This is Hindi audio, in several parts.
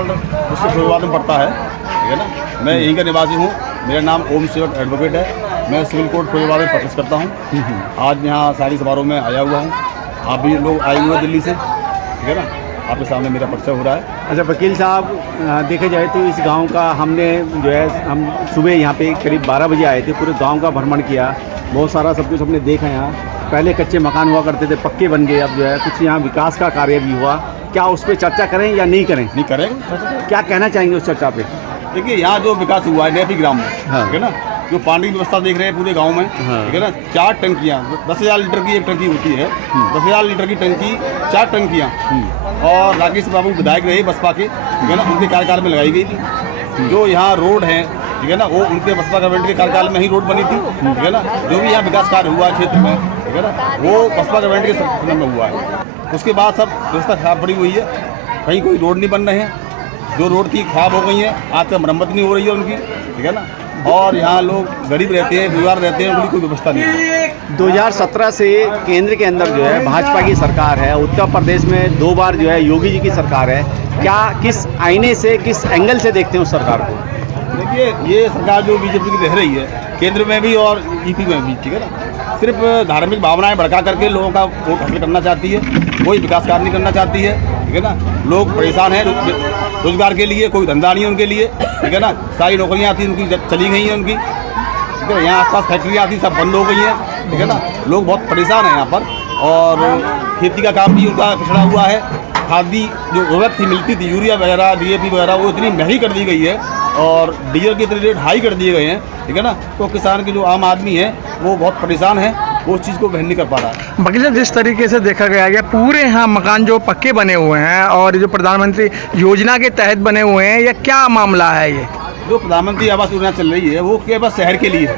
वार्ड उसके फैजाबाद में पड़ता है, ठीक है ना। मैं यहीं का निवासी हूँ। मेरा नाम ओम सेवक एडवोकेट है। मैं सिविल कोर्ट फैजाबाद में प्रैक्टिस करता हूँ। आज यहाँ शादी समारोह में आया हुआ हूँ। आप भी लोग आए हुए हैं दिल्ली से, ठीक है ना। आपके सामने मेरा परिचय हो रहा है। अच्छा वकील साहब, देखे जाए तो इस गांव का हमने जो है हम सुबह यहाँ पे करीब 12 बजे आए थे, पूरे गांव का भ्रमण किया, बहुत सारा सब कुछ हमने देखा। यहाँ पहले कच्चे मकान हुआ करते थे, पक्के बन गए, अब जो है कुछ यहाँ विकास का कार्य भी हुआ। क्या उस पर चर्चा करें या नहीं करें? नहीं करें। क्या कहना चाहेंगे उस चर्चा पे? देखिए, यहाँ जो विकास हुआ है नेपी ग्राम में, हाँ। ठीक है ना, जो पानी की व्यवस्था देख रहे हैं पूरे गांव में, हाँ। ठीक है ना। 4 टंकियाँ, 10,000 लीटर की एक टंकी होती है, 10,000 लीटर की टंकी, 4 टंकियाँ। और राकेश बाबू विधायक रहे बसपा के, ठीक है ना, उनके कार्यकाल में लगाई गई थी। जो यहाँ रोड है, ठीक है ना, वो उनके बसपा गवर्नमेंट के कार्यकाल में ही रोड बनी थी, ठीक है ना। जो भी यहाँ विकास कार्य हुआ है क्षेत्र में, ठीक है ना, वो बसपा गवर्नमेंट के समय में हुआ है। उसके बाद सब व्यवस्था खराब पड़ी हुई है, कहीं कोई रोड नहीं बन रहे हैं। जो रोड थी खराब हो गई है, आज तक मरम्मत नहीं हो रही है उनकी, ठीक है ना। और यहाँ लोग गरीब रहते हैं, बेकार रहते हैं, उनकी कोई व्यवस्था नहीं है। 2017 से केंद्र के अंदर जो है भाजपा की सरकार है, उत्तर प्रदेश में 2 बार जो है योगी जी की सरकार है। क्या किस आईने से, किस एंगल से देखते हैं उस सरकार को? देखिए, ये सरकार जो बीजेपी की रह रही है केंद्र में भी और यूपी में भी, ठीक है ना, सिर्फ धार्मिक भावनाएं भड़का करके लोगों का वोट हासिल करना चाहती है। कोई विकास कार्य नहीं करना चाहती है, ठीक है ना। लोग परेशान हैं रोजगार के लिए, कोई धंधा नहीं है उनके लिए, ठीक है ना। सारी नौकरियाँ थी उनकी चली गई हैं उनकी, ठीक है। यहाँ आसपास फैक्ट्रियाँ थी, सब बंद हो गई हैं, ठीक है ना। लोग बहुत परेशान हैं यहाँ पर। और खेती का काम भी उनका पिछड़ा हुआ है। खादी जो जरूरत थी मिलती थी, यूरिया वगैरह, DAP वगैरह, वो इतनी महंगी कर दी गई है और डीजल के इतने रेट हाई कर दिए गए हैं, ठीक है ना। तो किसान के जो आम आदमी है वो बहुत परेशान है, वो उस चीज़ को वहन नहीं कर पा रहा है। बाकी जिस तरीके से देखा गया है पूरे यहाँ मकान जो पक्के बने हुए हैं और जो प्रधानमंत्री योजना के तहत बने हुए हैं, यह क्या मामला है? ये जो प्रधानमंत्री आवास योजना चल रही है वो केवल शहर के लिए है,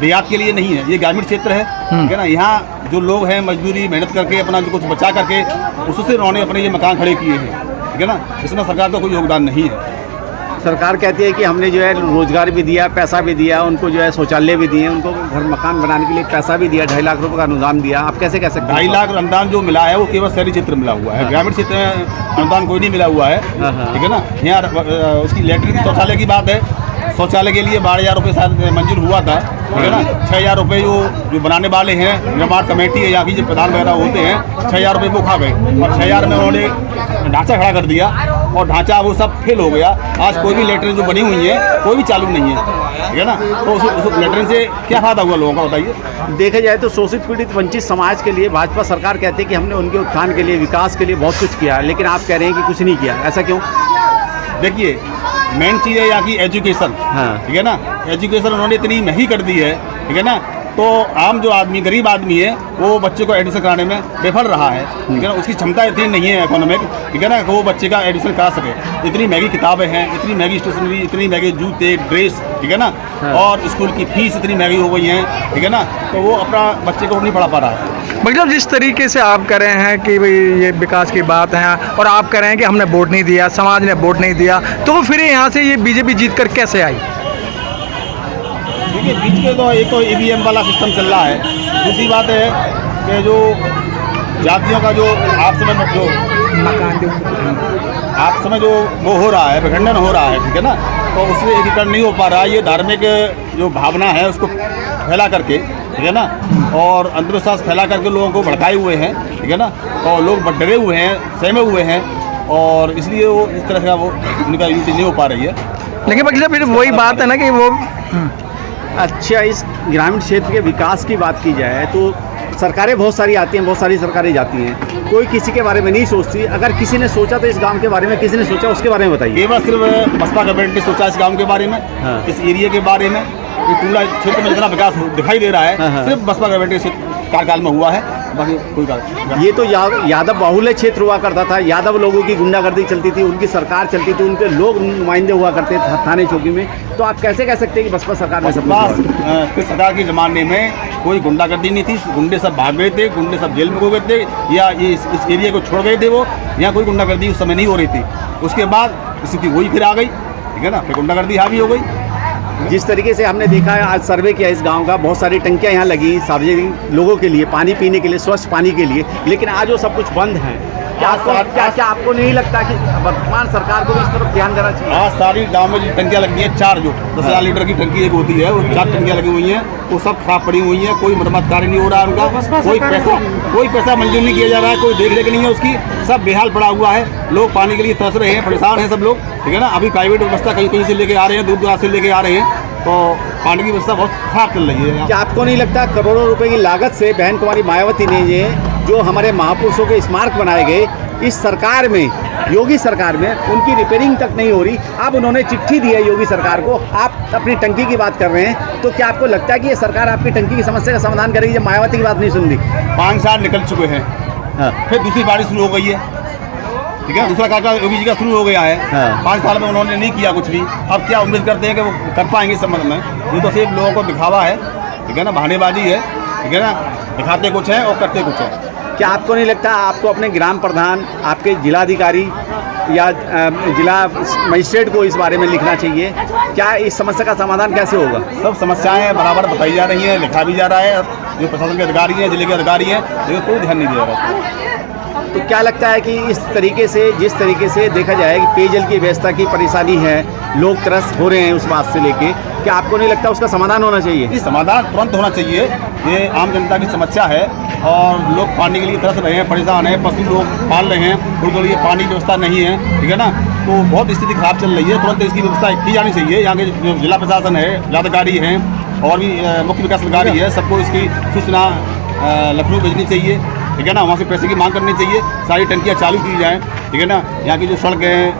देहात के लिए नहीं है। ये ग्रामीण क्षेत्र है, ठीक है ना। यहाँ जो लोग हैं मजदूरी मेहनत करके अपना जो कुछ बचा करके उससे उन्होंने अपने ये मकान खड़े किए हैं, ठीक है ना। इसमें सरकार का कोई योगदान नहीं है। सरकार कहती है कि हमने जो है रोजगार भी दिया, पैसा भी दिया, उनको जो है शौचालय भी दिए, उनको घर मकान बनाने के लिए पैसा भी दिया, 2.5 लाख रुपए का अनुदान दिया। आप कैसे कह सकते हैं? 2.5 लाख अनुदान जो मिला है वो केवल शहरी क्षेत्र में मिला हुआ है, ग्रामीण क्षेत्र में अनुदान कोई नहीं मिला हुआ है, ठीक है ना। यहाँ उसकी लैट्रिन शौचालय की बात है, शौचालय के लिए 12,000 रुपये शायद मंजूर हुआ था, ठीक है ना। 6,000 रुपये जो बनाने वाले हैं, निर्माण कमेटी है यहाँ की, जो प्रधान वगैरह होते हैं, 6,000 रुपये वो खा गए और 6,000 में उन्होंने ढांचा खड़ा कर दिया और ढांचा वो सब फेल हो गया। आज कोई भी लेटरिन जो बनी हुई है कोई भी चालू नहीं है, ठीक है ना। तो उस लेटरिन से क्या फायदा हुआ लोगों का, बताइए। देखा जाए तो शोषित पीड़ित वंचित समाज के लिए भाजपा सरकार कहती है कि हमने उनके उत्थान के लिए, विकास के लिए बहुत कुछ किया, लेकिन आप कह रहे हैं कि कुछ नहीं किया। ऐसा क्यों? देखिए, मेन चीज़ है यहाँ की एजुकेशन, हाँ। ठीक है ना। एजुकेशन उन्होंने इतनी महंगी कर दी है, ठीक है ना। तो आम जो आदमी, गरीब आदमी है, वो बच्चे को एडमिशन कराने में विफल रहा है, ठीक है ना। उसकी क्षमता इतनी नहीं है इकोनॉमिक, ठीक है ना, कि वो बच्चे का एडमिशन करा सके। इतनी महंगी किताबें हैं, इतनी महंगी स्टेशनरी, इतनी महंगे जूते, ड्रेस, ठीक है ना। और स्कूल की फीस इतनी महंगी हो गई है, ठीक है ना। तो वो अपना बच्चे को नहीं पढ़ा पा रहा है। मतलब जिस तरीके से आप कह रहे हैं कि भाई ये विकास की बात है और आप कह रहे हैं कि हमने वोट नहीं दिया, समाज ने वोट नहीं दिया, तो फिर यहाँ से ये बीजेपी जीत कर कैसे आई? देखिए, बीच के तो एक तो EVM वाला सिस्टम चल रहा है। दूसरी बात है कि जो जातियों का जो आप समय जो वो हो रहा है, विखंडन हो रहा है, ठीक है ना। तो उससे एकीकरण नहीं हो पा रहा है। ये धार्मिक जो भावना है उसको फैला करके, ठीक है ना, और अंधविश्वास फैला करके लोगों को भड़काए हुए हैं, ठीक है ना। और लोग डरे हुए हैं, सहमे हुए हैं, और इसलिए वो इस तरह का वो उनका यूटी नहीं हो पा रही है। लेकिन मतलब फिर वही बात है ना कि वो अच्छा, इस ग्रामीण क्षेत्र के विकास की बात की जाए तो सरकारें बहुत सारी आती हैं, बहुत सारी सरकारें जाती हैं, कोई किसी के बारे में नहीं सोचती। अगर किसी ने सोचा तो इस गांव के बारे में किसी ने सोचा, उसके बारे में बताइए। केवल सिर्फ बसपा गवर्नमेंट ने सोचा इस गांव के बारे में, हाँ। इस एरिया के बारे में, टूला क्षेत्र में जितना विकास दिखाई दे रहा है सिर्फ बसपा गवर्नमेंट के कार्यकाल में हुआ है, बाकी कोई कार्य। ये तो यादव बाहुल्य क्षेत्र हुआ करता था, यादव लोगों की गुंडागर्दी चलती थी, उनकी सरकार चलती थी, उनके लोग नुमाइंदे हुआ करते थे थाने चौकी में। तो आप कैसे कह सकते हैं कि बसपा सरकार में सरकार के ज़माने में कोई गुंडागर्दी नहीं थी, गुंडे सब भाग गए थे, गुंडे सब जेल में हो गए थे, या ये इस एरिया को छोड़ गए थे। वो यहाँ कोई गुंडागर्दी उस समय नहीं हो रही थी। उसके बाद स्थिति वही फिर आ गई, ठीक है ना, फिर गुंडागर्दी हावी हो गई। जिस तरीके से हमने देखा है, आज सर्वे किया इस गांव का, बहुत सारी टंकियां यहाँ लगी सार्वजनिक लोगों के लिए, पानी पीने के लिए, स्वच्छ पानी के लिए, लेकिन आज वो सब कुछ बंद है। क्या आपको नहीं लगता कि वर्तमान सरकार को भी इस तरफ ध्यान देना चाहिए? आज सारी गांव में जो टंकियां लगी हैं, 4 जो 10,000 लीटर की टंकी एक होती है, वो 4 टंकियां लगी हुई हैं, वो सब खराब पड़ी हुई हैं, कोई मरम्मत कार्य नहीं हो रहा है उनका, कोई पैसा मंजूर नहीं किया जा रहा है, कोई देख रेख नहीं है उसकी, सब बेहाल पड़ा हुआ है। लोग पानी के लिए तरस रहे हैं, परेशान हैं सब लोग, ठीक है ना। अभी प्राइवेट व्यवस्था कहीं कहीं से लेके आ रहे हैं, दूर दराज से लेके आ रहे हैं, तो पानी की व्यवस्था बहुत खराब चल रही है। क्या आपको नहीं लगता करोड़ों रुपए की लागत से बहन कुमारी मायावती ने ये जो हमारे महापुरुषों के स्मारक बनाए गए, इस सरकार में, योगी सरकार में उनकी रिपेयरिंग तक नहीं हो रही? अब उन्होंने चिट्ठी दी है योगी सरकार को, आप अपनी टंकी की बात कर रहे हैं, तो क्या आपको लगता है कि ये सरकार आपकी टंकी की समस्या का समाधान करेगी जब मायावती की बात नहीं सुन रही? 5 साल निकल चुके हैं, हाँ। फिर दूसरी बारिश शुरू हो गई है, ठीक है, दूसरा कार्यकाल योगी जी का शुरू हो गया है। हाँ। 5 साल में उन्होंने नहीं किया कुछ भी। अब क्या उम्मीद करते हैं कि वो कर पाएंगे इस संबंध में? ये तो सिर्फ लोगों को दिखावा है, ठीक है ना, बहानेबाजी है, ठीक है ना, दिखाते कुछ है और करते कुछ है। क्या आपको नहीं लगता आपको अपने ग्राम प्रधान, आपके जिलाधिकारी या जिला मजिस्ट्रेट को इस बारे में लिखना चाहिए? क्या इस समस्या का समाधान कैसे होगा? सब समस्याएं बराबर बताई जा रही हैं, लिखा भी जा रहा है, जो प्रशासन के अधिकारी हैं, जिले के अधिकारी हैं, लेकिन कोई ध्यान नहीं दिया जा रहा। तो क्या लगता है कि इस तरीके से, जिस तरीके से देखा जाए कि पेयजल की व्यवस्था की परेशानी है, लोग त्रस्त हो रहे हैं उस बात से लेके, क्या आपको नहीं लगता उसका समाधान होना चाहिए? ये समाधान तुरंत होना चाहिए। ये आम जनता की समस्या है और लोग पानी के लिए तरस रहे हैं, परेशान हैं, पशु लोग पाल रहे हैं, उनके लिए पानी की व्यवस्था नहीं है, ठीक है ना, तो बहुत स्थिति खराब चल रही है। तुरंत इसकी व्यवस्था की जानी चाहिए। यहाँ के जो जिला प्रशासन है, जिलाधिकारी हैं और भी मुख्य विकास अधिकारी है, सबको इसकी सूचना लखनऊ भेजनी चाहिए, ठीक है ना, वहाँ से पैसे की मांग करनी चाहिए, सारी टंकियाँ चालू की जाएँ, ठीक है ना। यहाँ की जो सड़कें,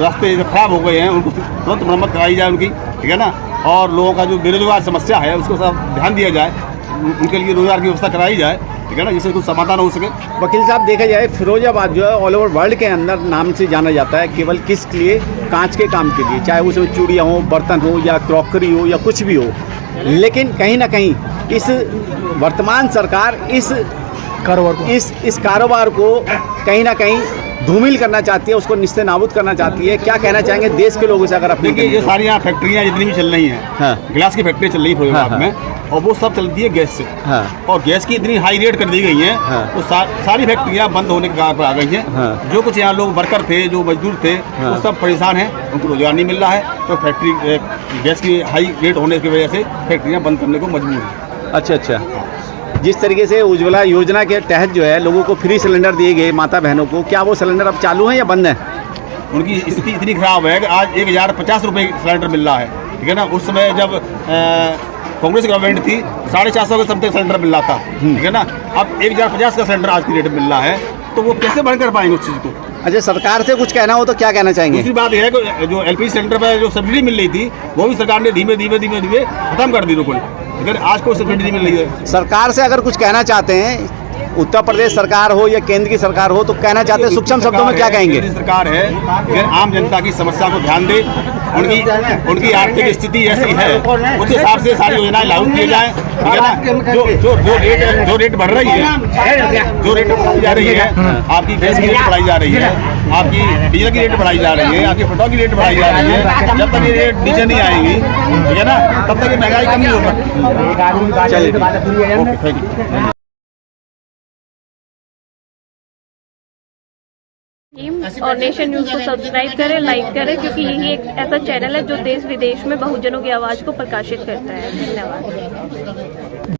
रास्ते जो खराब हो गए हैं, उनको तुरंत मरम्मत कराई जाए उनकी, ठीक है ना, और लोगों का जो बेरोजगार समस्या है उसको सब ध्यान दिया जाए, उनके लिए रोजगार की व्यवस्था कराई जाए, ठीक है ना, जिससे कुछ समाधान हो सके। वकील साहब, देखा जाए फिरोजाबाद जो है ऑल ओवर वर्ल्ड के अंदर नाम से जाना जाता है केवल किस लिए? कांच के काम के लिए, चाहे उसमें चूड़ियाँ हो, बर्तन हो या क्रॉकरी हो या कुछ भी हो। लेकिन कहीं ना कहीं इस वर्तमान सरकार इस कारोबार को कहीं ना कहीं धूमिल करना चाहती है, उसको निस्ते नाबूद करना चाहती है। क्या कहना चाहेंगे देश के लोगों से? अगर अपनी देखिए, ये सारी यहाँ फैक्ट्रियाँ जितनी भी चल रही हैं, हाँ। गिलास की फैक्ट्री चल रही है फिरोजाबाद में, और वो सब चलती है गैस से, हाँ। और गैस की इतनी हाई रेट कर दी गई है, हाँ। तो सारी फैक्ट्रियाँ बंद होने के कारण पर आ गई हैं। हाँ। जो कुछ यहाँ लोग वर्कर थे, जो मजदूर थे, हाँ। वो सब परेशान हैं, उनको रोजगार नहीं मिल रहा है, तो फैक्ट्री गैस की हाई रेट होने की वजह से फैक्ट्रियाँ बंद करने को मजबूर हैं। अच्छा, जिस तरीके से उज्ज्वला योजना के तहत जो है लोगों को फ्री सिलेंडर दिए गए माता बहनों को, क्या वो सिलेंडर अब चालू हैं या बंद हैं? उनकी स्थिति इतनी खराब है कि आज 1050 रुपये सिलेंडर मिल रहा है, ठीक है ना। उस समय जब कांग्रेस गवर्नमेंट थी, 450 का समथिंग सिलेंडर मिल रहा था, ठीक है ना। अब 1050 का सिलेंडर आज की रेट मिल रहा है, तो वो कैसे बंद कर पाएंगे उस चीज़ को? अच्छा, सरकार से कुछ कहना हो तो क्या कहना चाहेंगे? दूसरी बात यह है कि जो LPG सिलेंडर पर जो सब्सिडी मिल रही थी, वो भी सरकार ने धीमे धीमे खत्म कर दी बिल्कुल। लेकिन आज कोई सब्सिडी नहीं मिल रही है। सरकार से अगर कुछ कहना चाहते हैं, उत्तर प्रदेश सरकार हो या केंद्र की सरकार हो, तो कहना चाहते हैं, सूक्ष्म शब्दों में क्या कहेंगे? सरकार है, लेकिन आम जनता की समस्या को ध्यान दे, उनकी आर्थिक स्थिति ऐसी है, उस हिसाब से सारी योजनाएं लागू की जाए, ठीक है ना। जो रेट बढ़ रही है, जो रेट बढ़ाई जा रही है, आपकी गैस की रेट बढ़ाई जा रही है, आपकी डीजल की रेट बढ़ाई जा रही है, आपकी पेट्रोल की रेट बढ़ाई जा रही है, जब तक ये रेट नीचे नहीं आएंगी, ठीक है ना, तब तक ये महंगाई कम नहीं हो सकती। चलिए, ओके, थैंक यू। और नेशन न्यूज़ को सब्सक्राइब करें, लाइक करें, क्योंकि यही एक ऐसा चैनल है जो देश विदेश में बहुजनों की आवाज़ को प्रकाशित करता है। धन्यवाद।